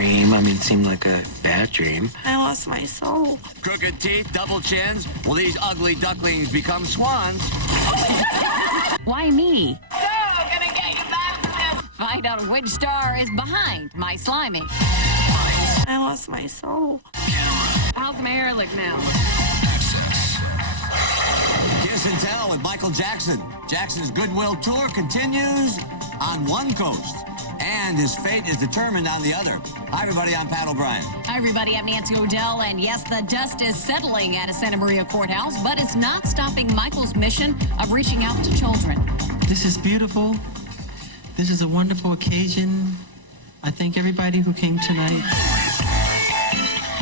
dream. I mean, it seemed like a bad dream. I lost my soul. Crooked teeth, double chins. Will these ugly ducklings become swans? Why me? So, gonna get you back to this. Find out which star is behind my slimy. I lost my soul. How's my hair look now? Kiss and Tell with Michael Jackson. Jackson's Goodwill Tour continues on one coast, and his fate is determined on the other. Hi, everybody. I'm Pat O'Brien. Hi, everybody. I'm Nancy O'Dell, and yes, the dust is settling at a Santa Maria courthouse, but it's not stopping Michael's mission of reaching out to children. This is beautiful. This is a wonderful occasion. I thank everybody who came tonight.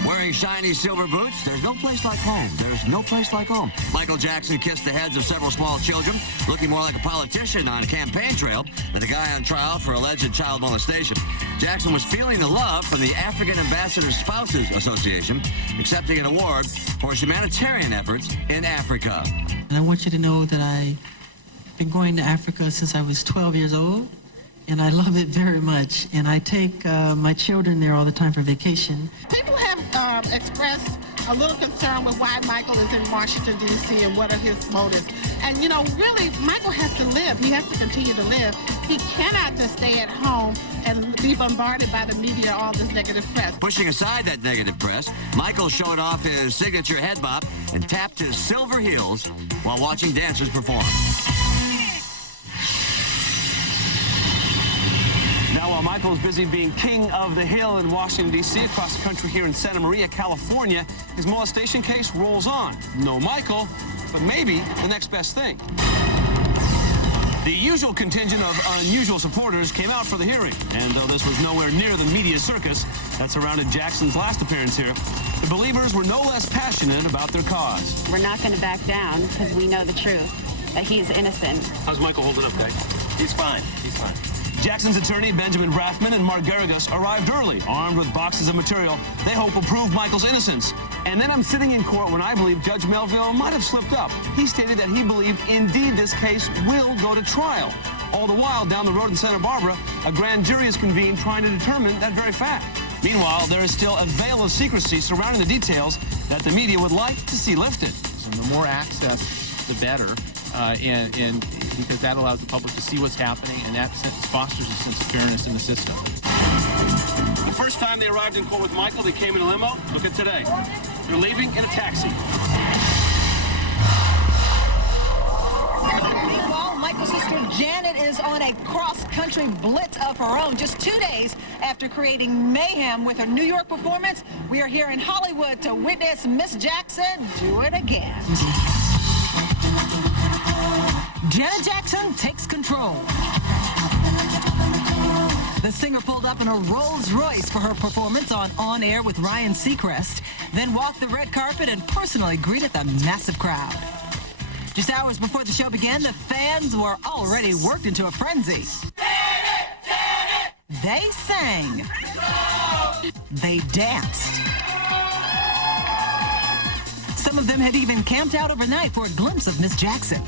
Wearing shiny silver boots, there's no place like home. There's no place like home. Michael Jackson kissed the heads of several small children, looking more like a politician on a campaign trail than a guy on trial for alleged child molestation. Jackson was feeling the love from the African Ambassador Spouses Association, accepting an award for his humanitarian efforts in Africa. And I want you to know that I've been going to Africa since I was 12 years old, and I love it very much. And I take my children there all the time for vacation. People have expressed a little concern with why Michael is in Washington, D.C. and what are his motives. And, you know, really, Michael has to live. He has to continue to live. He cannot just stay at home and be bombarded by the media, all this negative press. Pushing aside that negative press, Michael showed off his signature head bop and tapped his silver heels while watching dancers perform. Now, while Michael is busy being king of the hill in Washington, D.C., across the country here in Santa Maria, California, his molestation case rolls on. No Michael, but maybe the next best thing. The usual contingent of unusual supporters came out for the hearing, and though this was nowhere near the media circus that surrounded Jackson's last appearance here, the believers were no less passionate about their cause. We're not going to back down because we know the truth, that he's innocent. How's Michael holding up, Beck? He's fine. He's fine. Jackson's attorney, Benjamin Raffman, and Mark Garrigus arrived early, armed with boxes of material they hope will prove Michael's innocence. And then I'm sitting in court when I believe Judge Melville might have slipped up. He stated that he believed indeed this case will go to trial. All the while, down the road in Santa Barbara, a grand jury is convened trying to determine that very fact. Meanwhile, there is still a veil of secrecy surrounding the details that the media would like to see lifted. So the more access, the better. And because that allows the public to see what's happening, and that fosters a sense of fairness in the system. The first time they arrived in court with Michael, they came in a limo. Look at today. They're leaving in a taxi. Meanwhile, Michael's sister Janet is on a cross-country blitz of her own. Just 2 days after creating mayhem with her New York performance, we are here in Hollywood to witness Miss Jackson do it again. Janet Jackson takes control. The singer pulled up in a Rolls Royce for her performance on Air with Ryan Seacrest, then walked the red carpet and personally greeted the massive crowd. Just hours before the show began, the fans were already worked into a frenzy. Janet! Janet! They sang. They danced. Some of them had even camped out overnight for a glimpse of Miss Jackson.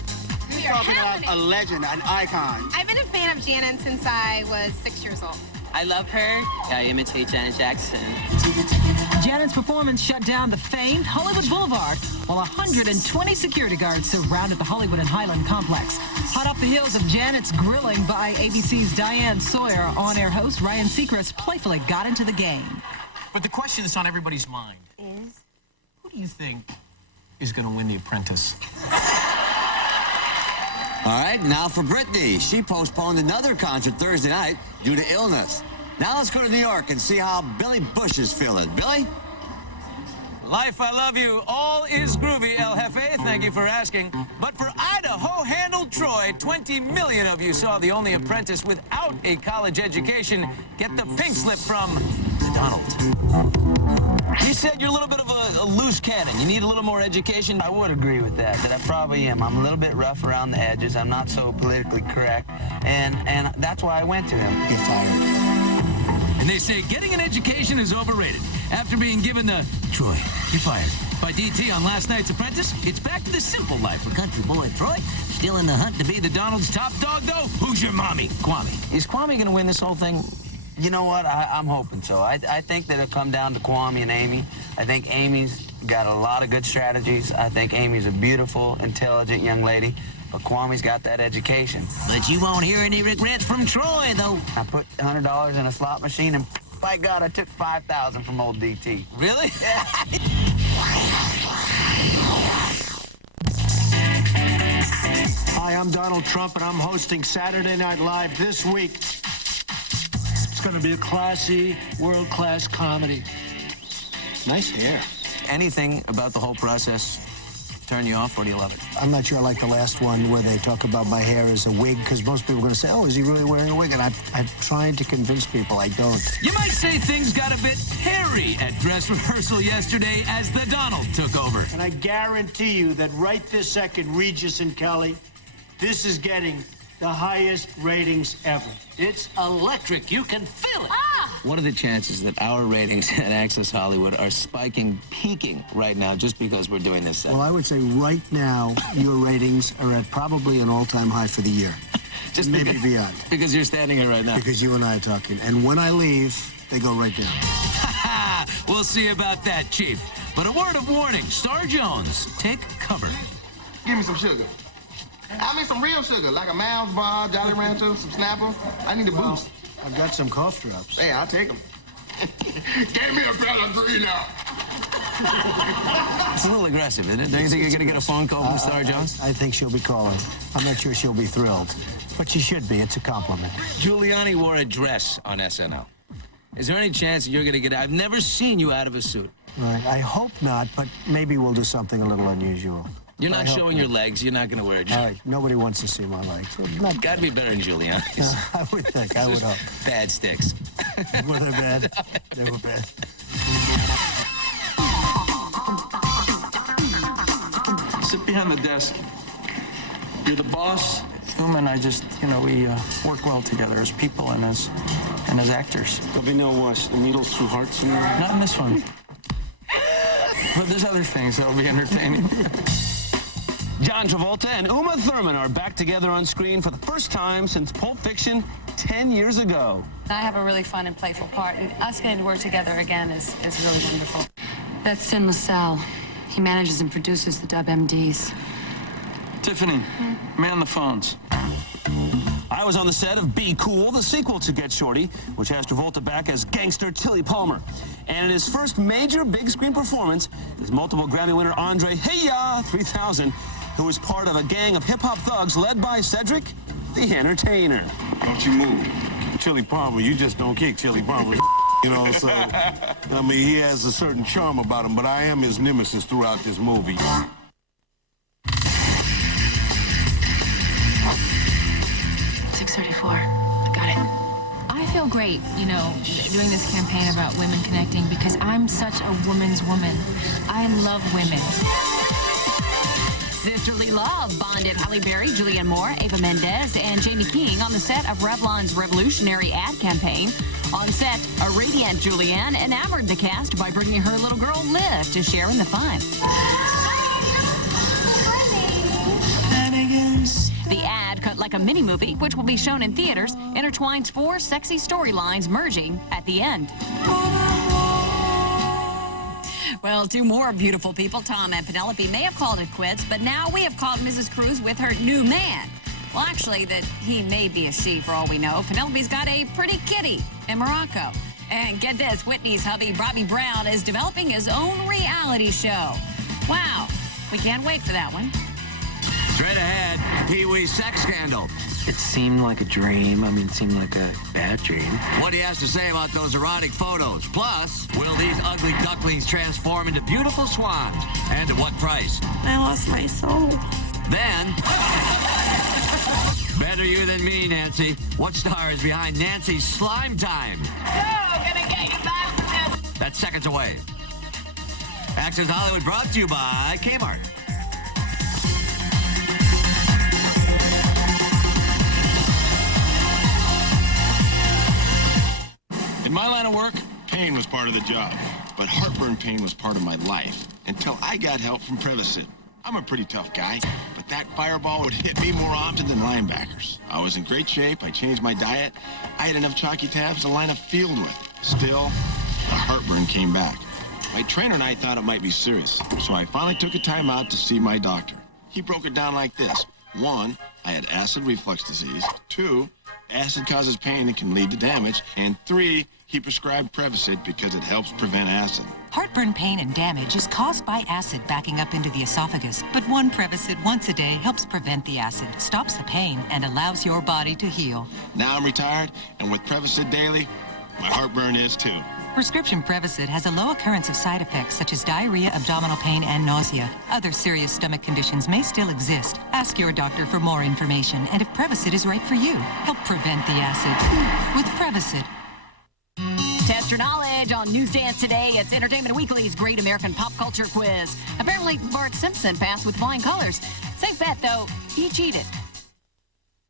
You're talking about a legend, an icon. I've been a fan of Janet since I was 6 years old. I love her. I imitate Janet Jackson. Janet's performance shut down the famed Hollywood Boulevard, while 120 security guards surrounded the Hollywood and Highland complex. Hot off the heels of Janet's grilling by ABC's Diane Sawyer, on-air host Ryan Seacrest playfully got into the game. But the question that's on everybody's mind Is? who do you think is going to win The Apprentice? All right, now for Britney. She postponed another concert Thursday night due to illness. Now let's go to New York and see how Billy Bush is feeling. Billy? Life, I love you. All is groovy, El Jefe. Thank you for asking. But for Idaho handled Troy, 20 million of you saw The Only Apprentice without a college education get the pink slip from Donald. You said you're a little bit of a loose cannon. You need a little more education. I would agree with that I probably am. I'm a little bit rough around the edges. I'm not so politically correct. And that's why I went to him. You're fired. And they say getting an education is overrated. After being given the Troy, you're fired by DT on last night's Apprentice, it's back to the simple life for country boy Troy. Still in the hunt to be the Donald's top dog, though. Who's your mommy? Kwame. Is Kwame going to win this whole thing? You know what? I'm hoping so. I think that it'll come down to Kwame and Amy. I think Amy's got a lot of good strategies. I think Amy's a beautiful, intelligent young lady. But Kwame's got that education. But you won't hear any regrets from Troy, though. I put $100 in a slot machine, and by God, I took $5,000 from old DT. Really? Hi, I'm Donald Trump, and I'm hosting Saturday Night Live this week. It's going to be a classy, world-class comedy. Nice hair. Anything about the whole process turn you off, or do you love it? I'm not sure I like the last one where they talk about my hair as a wig, because most people are going to say, oh, is he really wearing a wig? And I'm trying to convince people I don't. You might say things got a bit hairy at dress rehearsal yesterday as the Donald took over. And I guarantee you that right this second, Regis and Kelly, this is getting the highest ratings ever. It's electric. You can feel it. What are the chances that our ratings at Access Hollywood are spiking, peaking right now just because we're doing this segment? Well, I would say right now, your ratings are at probably an all-time high for the year. Just maybe beyond. Because you're standing here right now. Because you and I are talking. And when I leave, they go right down. We'll see about that, Chief. But a word of warning, Star Jones, take cover. Give me some sugar. I mean some real sugar, like a Mars bar, Jolly Rancher, some Snapple. I need a boost. I've got some cough drops. Hey, I'll take them. Give me a Pellegrino. It's a little aggressive, isn't it? Don't you think you're going to get a phone call from Star Jones? I think she'll be calling. I'm not sure she'll be thrilled. But she should be. It's a compliment. Giuliani wore a dress on SNL. Is there any chance that you're going to get out? I've never seen you out of a suit. Right. I hope not, but maybe we'll do something a little unusual. You're not showing your legs. You're not going to wear a dress. All right. Nobody wants to see my legs. Got to be better than Giuliani's. I would think. I would hope. Bad sticks. Were they bad? They were bad. Sit behind the desk. You're the boss. Him and I just, we work well together as people and as actors. There'll be no needles through hearts in there? Not in this one. But there's other things that'll be entertaining. John Travolta and Uma Thurman are back together on screen for the first time since Pulp Fiction 10 years ago. I have a really fun and playful part, and us getting to work together again is really wonderful. That's Sin LaSalle. He manages and produces the WebMDs. Tiffany, man the phones. I was on the set of Be Cool, the sequel to Get Shorty, which has Travolta back as gangster Tilly Palmer. And in his first major big screen performance is multiple Grammy winner Andre Hey-Ya 3000, who is part of a gang of hip-hop thugs led by Cedric the Entertainer. Don't you move. Tilly Palmer, you just don't kick Tilly Palmer. So, I mean, he has a certain charm about him, but I am his nemesis throughout this movie. 634. Got it. I feel great, doing this campaign about women connecting because I'm such a woman's woman. I love women. Sisterly love bonded Halle Berry, Julianne Moore, Ava Mendez, and Jamie King on the set of Revlon's revolutionary ad campaign. On set, a radiant Julianne enamored the cast by bringing her little girl Liv to share in the fun. The ad, cut like a mini-movie, which will be shown in theaters, intertwines 4 sexy storylines merging at the end. Well, 2 more beautiful people, Tom and Penelope, may have called it quits, but now we have called Mrs. Cruz with her new man. Well, actually, that he may be a she for all we know. Penelope's got a pretty kitty in Morocco. And get this, Whitney's hubby, Bobby Brown, is developing his own reality show. Wow, we can't wait for that one. Straight ahead, Pee-wee's sex scandal. It seemed like a dream. It seemed like a bad dream. What he has to say about those erotic photos. Plus, will these ugly ducklings transform into beautiful swans? And at what price? I lost my soul. Then, better you than me, Nancy. What star is behind Nancy's Slime Time? Gonna get you back from this. That's seconds away. Access Hollywood brought to you by Kmart. In my line of work, pain was part of the job, but heartburn pain was part of my life until I got help from Prevacid. I'm a pretty tough guy, but that fireball would hit me more often than linebackers. I was in great shape. I changed my diet. I had enough chalky tabs to line a field with. Still, the heartburn came back. My trainer and I thought it might be serious, so I finally took a timeout to see my doctor. He broke it down like this. 1, I had acid reflux disease. 2, acid causes pain and can lead to damage. And 3, he prescribed Prevacid because it helps prevent acid. Heartburn pain and damage is caused by acid backing up into the esophagus, but one Prevacid once a day helps prevent the acid, stops the pain, and allows your body to heal. Now I'm retired, and with Prevacid daily, my heartburn is too. Prescription Prevacid has a low occurrence of side effects such as diarrhea, abdominal pain, and nausea. Other serious stomach conditions may still exist. Ask your doctor for more information, and if Prevacid is right for you, help prevent the acid with Prevacid. Test your knowledge on Newsdance today. It's Entertainment Weekly's Great American Pop Culture Quiz. Apparently, Bart Simpson passed with flying colors. Safe bet, though, he cheated.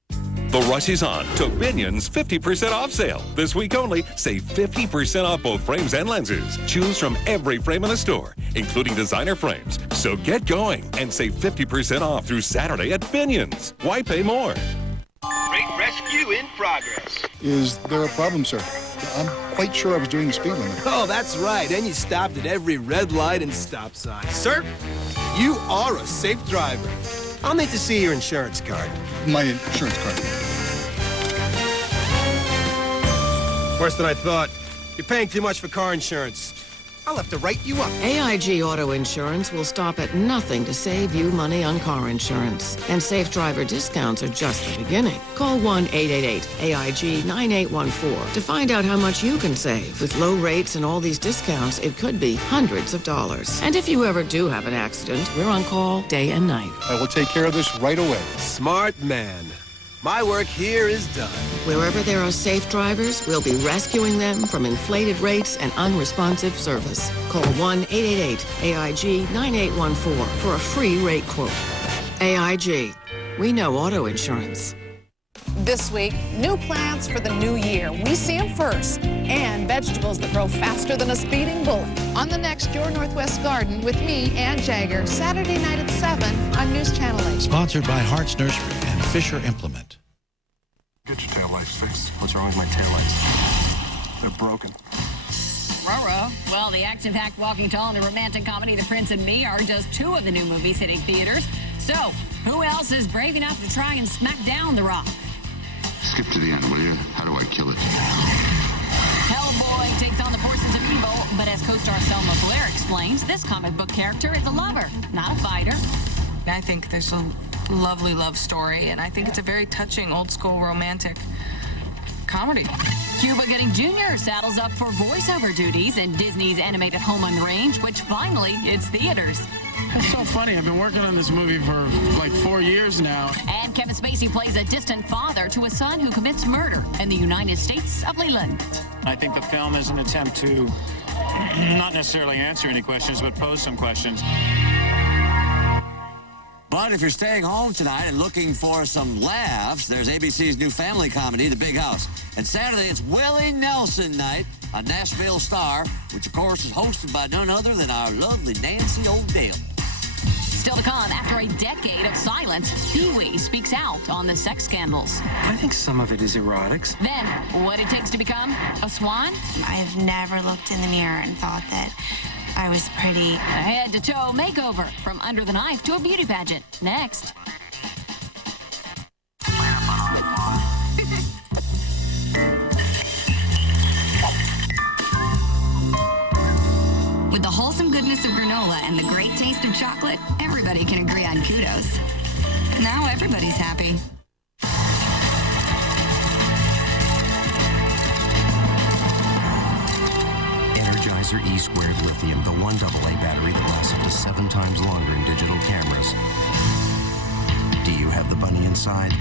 The rush is on to Binion's 50% off sale. This week only, save 50% off both frames and lenses. Choose from every frame in the store, including designer frames. So get going and save 50% off through Saturday at Binion's. Why pay more? Great rescue in progress. Is there a problem, sir? I'm quite sure I was doing the speed limit. Oh, that's right. And you stopped at every red light and stop sign. Sir, you are a safe driver. I'll need to see your insurance card. My insurance card. Worse than I thought. You're paying too much for car insurance. I'll have to write you up. AIG Auto Insurance will stop at nothing to save you money on car insurance. And safe driver discounts are just the beginning. Call 1-888-AIG-9814 to find out how much you can save. With low rates and all these discounts, it could be hundreds of dollars. And if you ever do have an accident, we're on call day and night. I will take care of this right away. Smart man. My work here is done. Wherever there are safe drivers, we'll be rescuing them from inflated rates and unresponsive service. Call 1-888-AIG-9814 for a free rate quote. AIG. We know auto insurance. This week, new plants for the new year. We see them first. And vegetables that grow faster than a speeding bullet. On the next Your Northwest Garden with me, Ann Jagger, Saturday night at 7 on News Channel 8. Sponsored by Hart's Nursery and Fisher Implement. Get your taillights fixed. What's wrong with my taillights? They're broken. Ruh-roh. Well, the action-packed Walking Tall and the romantic comedy The Prince and Me are just two of the new movies hitting theaters. So, who else is brave enough to try and smack down The Rock? Skip to the end, will you? How do I kill it? Hellboy takes on the forces of evil, but as co-star Selma Blair explains, this comic book character is a lover, not a fighter. I think there's a lovely love story, and I think it's a very touching, old-school, romantic comedy. Cuba Gooding Jr. saddles up for voiceover duties in Disney's animated Home on Range, which finally hits theaters. That's so funny. I've been working on this movie for like 4 years now. And Kevin Spacey plays a distant father to a son who commits murder in the United States of Leland. I think the film is an attempt to not necessarily answer any questions, but pose some questions. But if you're staying home tonight and looking for some laughs, there's ABC's new family comedy, The Big House. And Saturday, it's Willie Nelson night on Nashville Star, which, of course, is hosted by none other than our lovely Nancy O'Dell. Still to come, after a decade of silence, Pee-wee speaks out on the sex scandals. I think some of it is erotics. Then, what it takes to become a swan? I've never looked in the mirror and thought that I was pretty. A head-to-toe makeover, from under the knife to a beauty pageant. Next. With the wholesome goodness of granola and the great taste of chocolate, everybody can agree on kudos. Now everybody's happy. Energizer E-Squared Lithium, the 1AA battery that lasts up to 7 times longer in digital cameras. Do you have the bunny inside?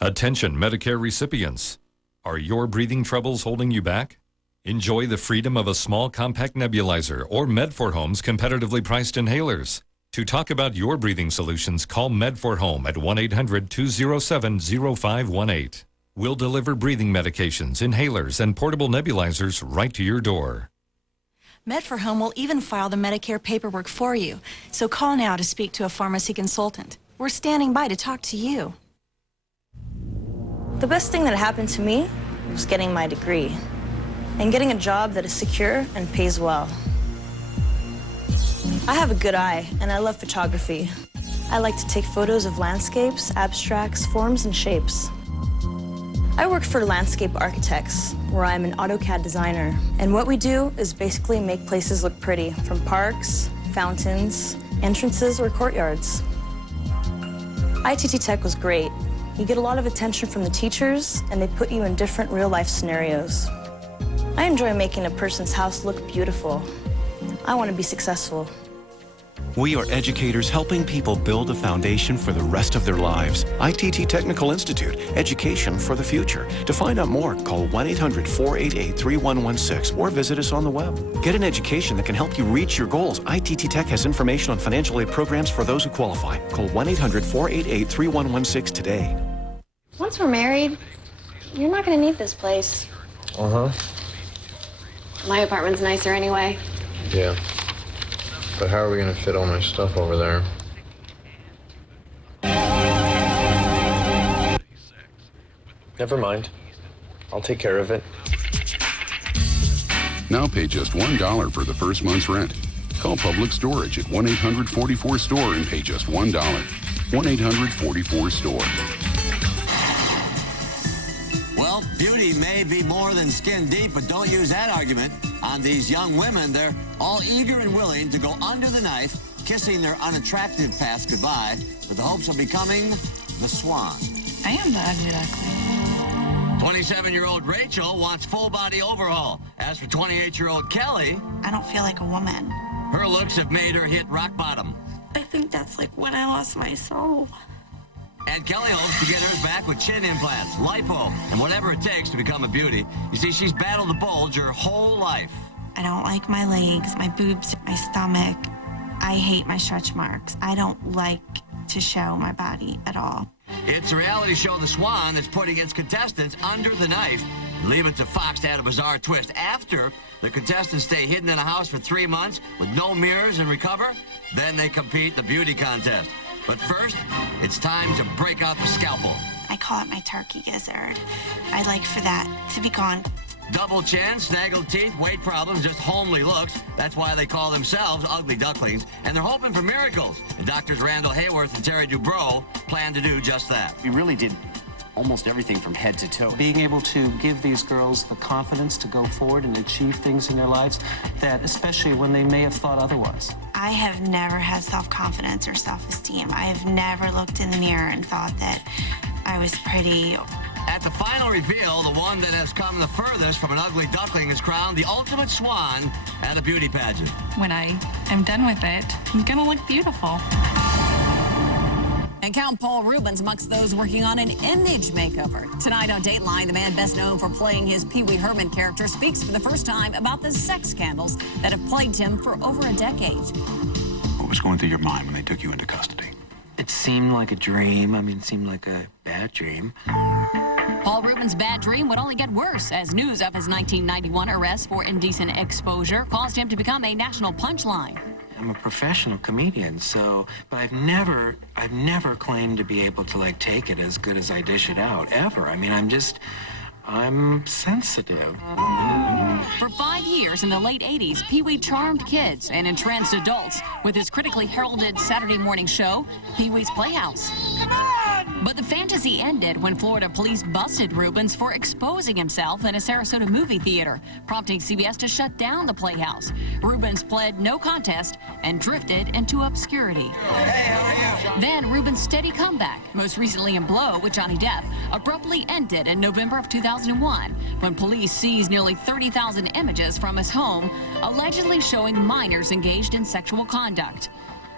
Attention Medicare recipients. Are your breathing troubles holding you back? Enjoy the freedom of a small compact nebulizer or Med4Home's competitively priced inhalers. To talk about your breathing solutions, call Med4Home at 1-800-207-0518. We'll deliver breathing medications, inhalers, and portable nebulizers right to your door. Med4Home will even file the Medicare paperwork for you. So call now to speak to a pharmacy consultant. We're standing by to talk to you. The best thing that happened to me was getting my degree and getting a job that is secure and pays well. I have a good eye, and I love photography. I like to take photos of landscapes, abstracts, forms, and shapes. I work for Landscape Architects, where I'm an AutoCAD designer. And what we do is basically make places look pretty, from parks, fountains, entrances, or courtyards. ITT Tech was great. You get a lot of attention from the teachers, and they put you in different real-life scenarios. I enjoy making a person's house look beautiful. I want to be successful. We are educators helping people build a foundation for the rest of their lives. ITT Technical Institute, education for the future. To find out more, call 1-800-488-3116 or visit us on the web. Get an education that can help you reach your goals. ITT Tech has information on financial aid programs for those who qualify. Call 1-800-488-3116 today. Once we're married, you're not going to need this place. Uh-huh. My apartment's nicer anyway. Yeah. But how are we going to fit all my stuff over there? Never mind. I'll take care of it. Now pay just $1 for the first month's rent. Call Public Storage at 1-800-44-STORE and pay just $1. 1-800-44-STORE. Well, beauty may be more than skin deep, but don't use that argument on these young women. They're all eager and willing to go under the knife, kissing their unattractive past goodbye with the hopes of becoming the swan. I am the ugly duckling. 27-year-old Rachel wants full-body overhaul. As for 28-year-old Kelly, I don't feel like a woman. her looks have made her hit rock bottom. I think that's like when I lost my soul. And Kelly hopes to get hers back with chin implants, lipo, and whatever it takes to become a beauty. You see, she's battled the bulge her whole life. I don't like my legs, my boobs, my stomach. I hate my stretch marks. I don't like to show my body at all. It's a reality show, The Swan, that's putting its contestants under the knife. Leave it to Fox to add a bizarre twist. After the contestants stay hidden in a house for 3 months with no mirrors and recover, then they compete the beauty contest. But first, it's time to break out the scalpel. I call it my turkey gizzard. I'd like for that to be gone. Double chin, snaggled teeth, weight problems, just homely looks. That's why they call themselves ugly ducklings. And they're hoping for miracles. And Doctors Randall Hayworth and Terry Dubrow plan to do just that. We really did almost everything from head to toe. Being able to give these girls the confidence to go forward and achieve things in their lives, that especially when they may have thought otherwise. I have never had self-confidence or self-esteem. I have never looked in the mirror and thought that I was pretty. At the final reveal, the one that has come the furthest from an ugly duckling is crowned the ultimate swan at a beauty pageant. When I am done with it, I'm gonna look beautiful. And Count Paul Reubens amongst those working on an image makeover. Tonight on Dateline, the man best known for playing his Pee Wee Herman character speaks for the first time about the sex scandals that have plagued him for over a decade. What was going through your mind when they took you into custody? It seemed like a dream. I mean, it seemed like a bad dream. Paul Reubens' bad dream would only get worse as news of his 1991 arrest for indecent exposure caused him to become a national punchline. I'm a professional comedian, but I've never claimed to be able to, like, take it as good as I dish it out, ever. I mean, I'm sensitive. For 5 years in the late 80s, Pee Wee charmed kids and entranced adults with his critically heralded Saturday morning show, Pee Wee's Playhouse. But the fantasy ended when Florida police busted Reubens for exposing himself in a Sarasota movie theater, prompting CBS to shut down the Playhouse. Reubens pled no contest and drifted into obscurity. Hey, how are you? Then Reubens' steady comeback, most recently in Blow with Johnny Depp, abruptly ended in November of 2001 when police seized nearly 30,000 images from his home, allegedly showing minors engaged in sexual conduct.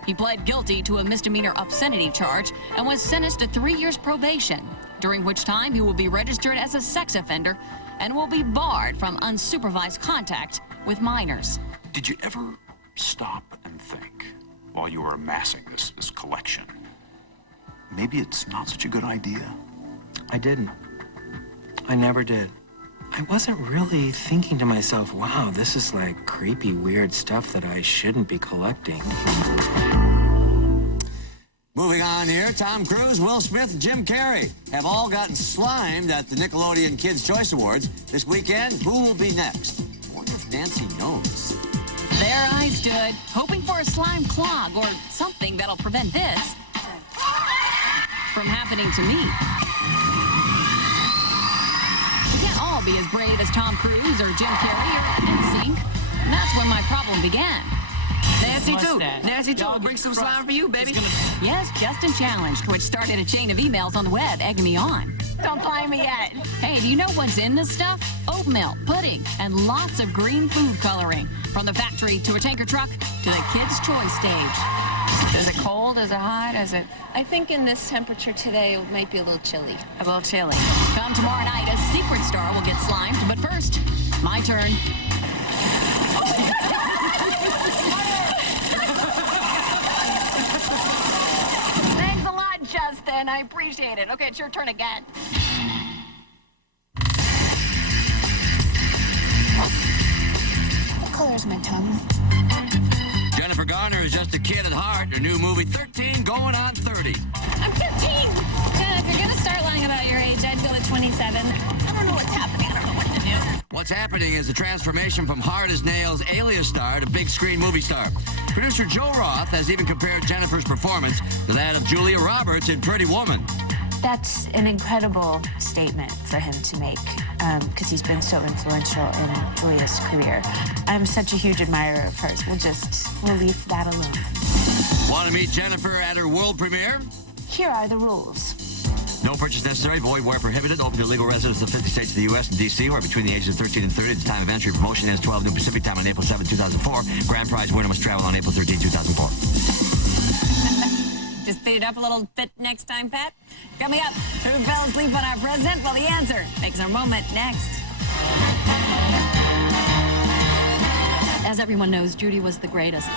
He pled guilty to a misdemeanor obscenity charge and was sentenced to 3 years probation, during which time he will be registered as a sex offender and will be barred from unsupervised contact with minors. Did you ever stop and think, while you were amassing this collection, maybe it's not such a good idea? I didn't. I never did. I wasn't really thinking to myself, wow, this is like creepy, weird stuff that I shouldn't be collecting. Moving on here, Tom Cruise, Will Smith, and Jim Carrey have all gotten slimed at the Nickelodeon Kids' Choice Awards. This weekend, who will be next? I wonder if Nancy knows. There I stood, hoping for a slime clog or something that'll prevent this from happening to me. You can't all be as brave as Tom Cruise or Jim Carrey or NSYNC. And that's when my problem began. Nancy too. Nancy too. I'll bring some slime for you, baby. Yes, Justin challenged, which started a chain of emails on the web egging me on. Don't find me yet. Hey, do you know what's in this stuff? Oat milk, pudding, and lots of green food coloring. From the factory to a tanker truck to the kids' choice stage. Is it cold? Is it hot? Is it? I think in this temperature today, it might be a little chilly. A little chilly. Come tomorrow night, a secret star will get slimed. But first, my turn. Thanks a lot, Justin. I appreciate it. Okay, it's your turn again. What color's my tongue? Jennifer Garner is just a kid at heart. Her new movie, 13, going on 30. I'm 15! Jen, if you're gonna start lying about your age, I'd go with 27. I don't know what's happening. I don't know what to do. What's happening is the transformation from hard as nails alias star to big screen movie star. Producer Joe Roth has even compared Jennifer's performance to that of Julia Roberts in Pretty Woman. That's an incredible statement for him to make, because he's been so influential in Julia's career. I'm such a huge admirer of hers. We'll leave that alone. Want to meet Jennifer at her world premiere? Here are the rules. No purchase necessary, void where prohibited, open to legal residents of 50 states of the U.S. and D.C. who are between the ages of 13 and 30 at the time of entry. Promotion ends 12 noon Pacific time on April 7, 2004. Grand prize winner must travel on April 13, 2004. Just speed it up a little bit next time, Pat. Coming up, who fell asleep on our president? Well, the answer makes our moment next. As everyone knows, Judy was the greatest.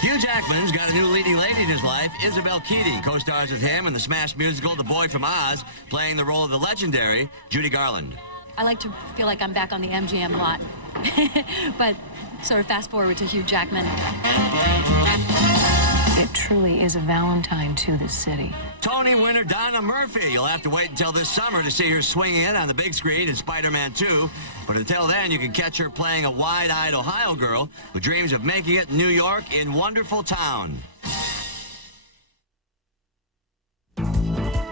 Hugh Jackman's got a new leading lady in his life. Isabel Keating co-stars with him in the smash musical The Boy from Oz, playing the role of the legendary Judy Garland. I like to feel like I'm back on the MGM lot. But sort of fast forward to Hugh Jackman. It truly is a Valentine to the city. Tony winner Donna Murphy. You'll have to wait until this summer to see her swing in on the big screen in Spider-Man 2. But until then, you can catch her playing a wide-eyed Ohio girl who dreams of making it in New York in Wonderful Town.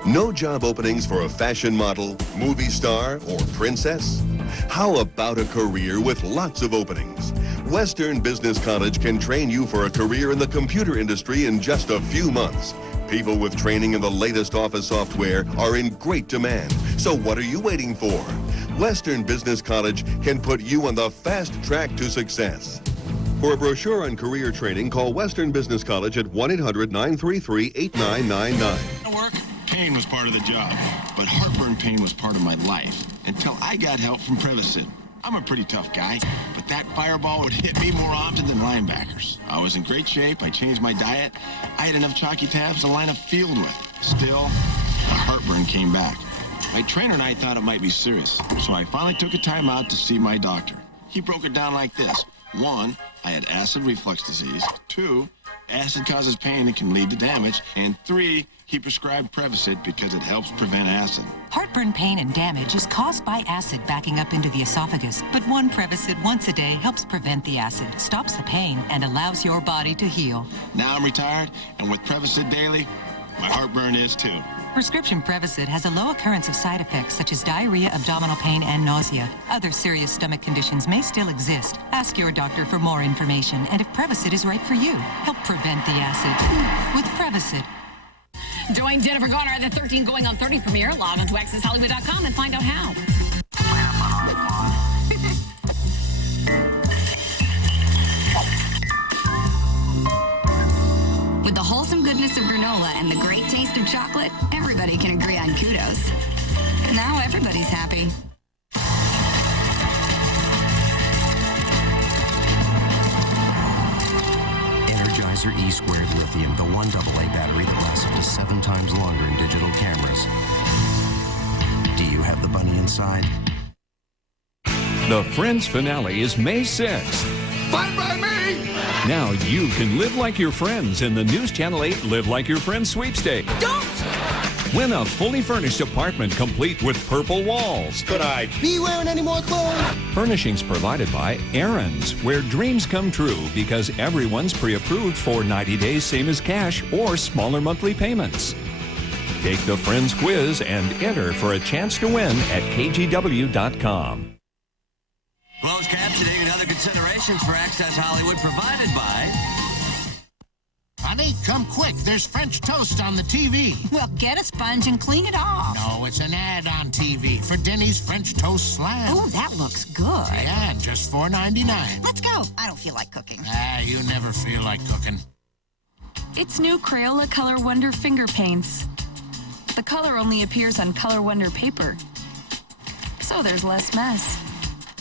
No job openings for a fashion model, movie star, or princess? How about a career with lots of openings? Western Business College can train you for a career in the computer industry in just a few months. People with training in the latest office software are in great demand. So what are you waiting for? Western Business College can put you on the fast track to success. For a brochure on career training, call Western Business College at 1-800-933-8999. Work, pain was part of the job, but heartburn pain was part of my life until I got help from Prevacid. I'm a pretty tough guy, but that fireball would hit me more often than linebackers. I was in great shape. I changed my diet. I had enough chalky tabs to line a field with. Still, the heartburn came back. My trainer and I thought it might be serious, so I finally took a time out to see my doctor. He broke it down like this. 1, I had acid reflux disease. 2, acid causes pain and can lead to damage. And 3, he prescribed Prevacid because it helps prevent acid. Heartburn pain and damage is caused by acid backing up into the esophagus. But one Prevacid once a day helps prevent the acid, stops the pain, and allows your body to heal. Now I'm retired, and with Prevacid daily, my heartburn is too. Prescription Prevacid has a low occurrence of side effects such as diarrhea, abdominal pain, and nausea. Other serious stomach conditions may still exist. Ask your doctor for more information and if Prevacid is right for you. Help prevent the acid with Prevacid. Join Jennifer Garner at the 13 Going on 30 premiere. Log on to accesshollywood.com and find out how. With the wholesome goodness of granola and the great taste of chocolate, everybody can agree on kudos. Now everybody's happy. Energizer E-Squared Lithium, the 1AA battery that lasts up to 7 times longer in digital cameras. Do inside? The Friends finale is May 6th. Fine by me! Now you can live like your friends in the News Channel 8 Live Like Your Friends sweepstakes. Don't! Win a fully furnished apartment complete with purple walls. Could I be wearing any more clothes? Furnishings provided by Aaron's, where dreams come true because everyone's pre-approved for 90 days, same as cash, or smaller monthly payments. Take the Friends quiz and enter for a chance to win at kgw.com. Closed captioning and other considerations for Access Hollywood provided by... Honey, come quick. There's French toast on the TV. Well, get a sponge and clean it off. No, it's an ad on TV for Denny's French Toast Slam. Oh, that looks good. Yeah, and just $4.99. Let's go. I don't feel like cooking. You never feel like cooking. It's new Crayola Color Wonder finger paints. The color only appears on Color Wonder paper, so there's less mess.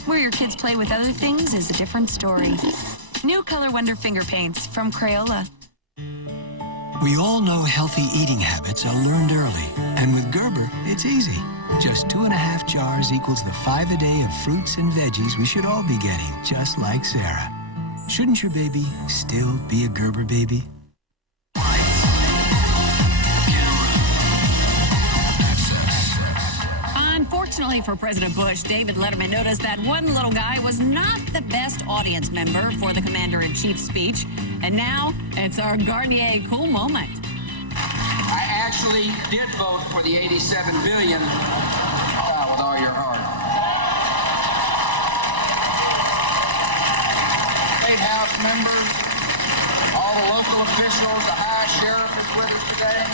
Where your kids play with other things is a different story. New Color Wonder finger paints from Crayola. We all know healthy eating habits are learned early, and with Gerber, it's easy. Just 2.5 jars equals the 5 a day of fruits and veggies we should all be getting, just like Sarah. Shouldn't your baby still be a Gerber baby? Unfortunately for President Bush, David Letterman noticed that one little guy was not the best audience member for the Commander-in-Chief speech. And now, it's our Garnier cool moment. I actually did vote for the $87 billion with all your heart. State House members, all the local officials, the high sheriff is with us today.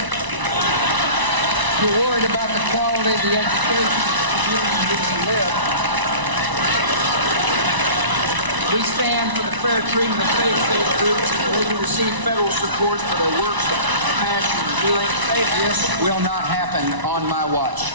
You're worried about the quality of the education in which you live. We stand for the fair treatment of faith-based groups and will you receive federal support for the works of compassion and healing. This will not happen on my watch.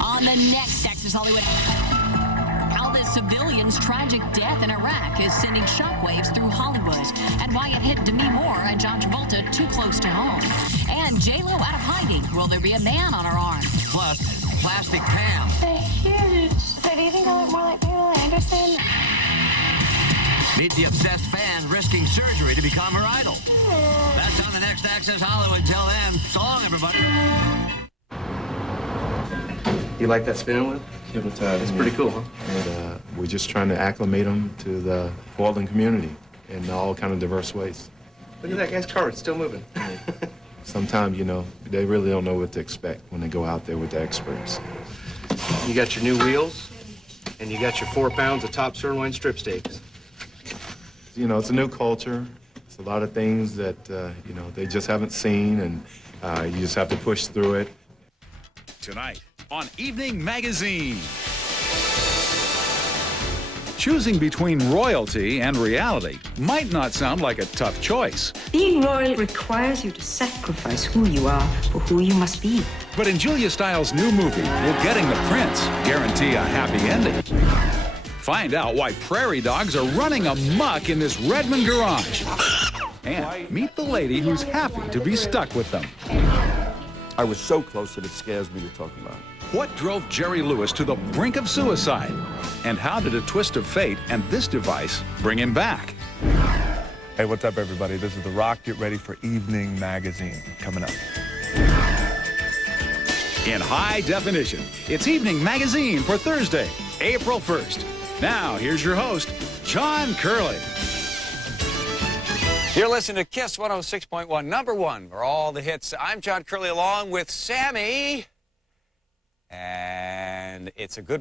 On the next Access Hollywood, how this civilian's tragic death in Iraq is sending shockwaves through Hollywood, and why it hit Demi Moore and John Travolta too close to home. And J-Lo out of hiding. Will there be a man on her arm? Plus, Plastic Pam. They're huge. So do you think I look more like Pamela Anderson? Meet the obsessed fan risking surgery to become her idol. That's on the next Access Hollywood. Till then, so long, everybody. You like that spinning wheel? It's pretty cool, huh? And, we're just trying to acclimate them to the Walden community in all kind of diverse ways. Look at that guy's car. It's still moving. Sometimes, you know, they really don't know what to expect when they go out there with the experts. You got your new wheels, and you got your 4 pounds of top sirloin strip steaks. You know, it's a new culture. It's a lot of things that, you know, they just haven't seen, and you just have to push through it. Tonight on Evening Magazine. Choosing between royalty and reality might not sound like a tough choice. Being royal requires you to sacrifice who you are for who you must be. But in Julia Stiles' new movie, Will Getting the Prince guarantee a happy ending? Find out why prairie dogs are running amok in this Redmond garage. And meet the lady who's happy to be stuck with them. I was so close that it scares me to talk about. What drove Jerry Lewis to the brink of suicide? And how did a twist of fate and this device bring him back? Hey, what's up, everybody? This is The Rock. Get ready for Evening Magazine coming up. In high definition, it's Evening Magazine for Thursday, April 1st. Now, here's your host, John Curley. You're listening to KISS 106.1, #1 for all the hits. I'm John Curley along with Sammy. And it's a good